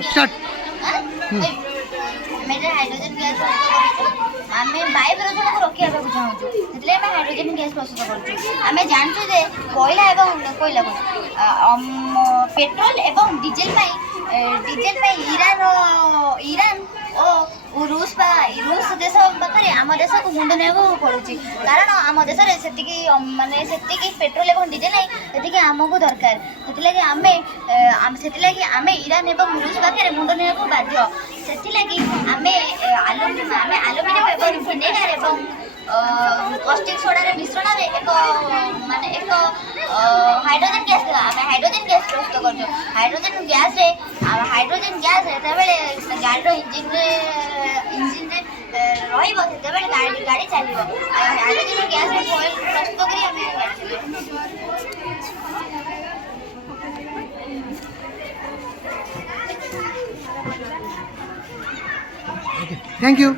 Start hydrogen gas आम वायु प्रदूषण को रोकने को चाहूँ से हाइड्रोजन गैस प्रस्तुत करें जानचु जे कोयला एवं कोयला पेट्रोल एवं डीजेल ईरान और रूस देश पाखे आम देश को मुंड ना पड़ुची कारण आम देश मानने से पेट्रोल एवं डीजेल नहीं से आमको दरकार से आम ईरान एवं रूस पाखे मुंड ना बाध्य से आलुमिनियम एवं विनेगार एवं कस्टिक सोडार मिश्रण एक माने एक हाइड्रोजन गैस हाइड्रोजन गैस प्रस्तुत कर हाइड्रोजन गैस गाड़ी इंजिन गाड़ी चलो हाइड्रोजन गैस प्रस्तुत थैंक यू।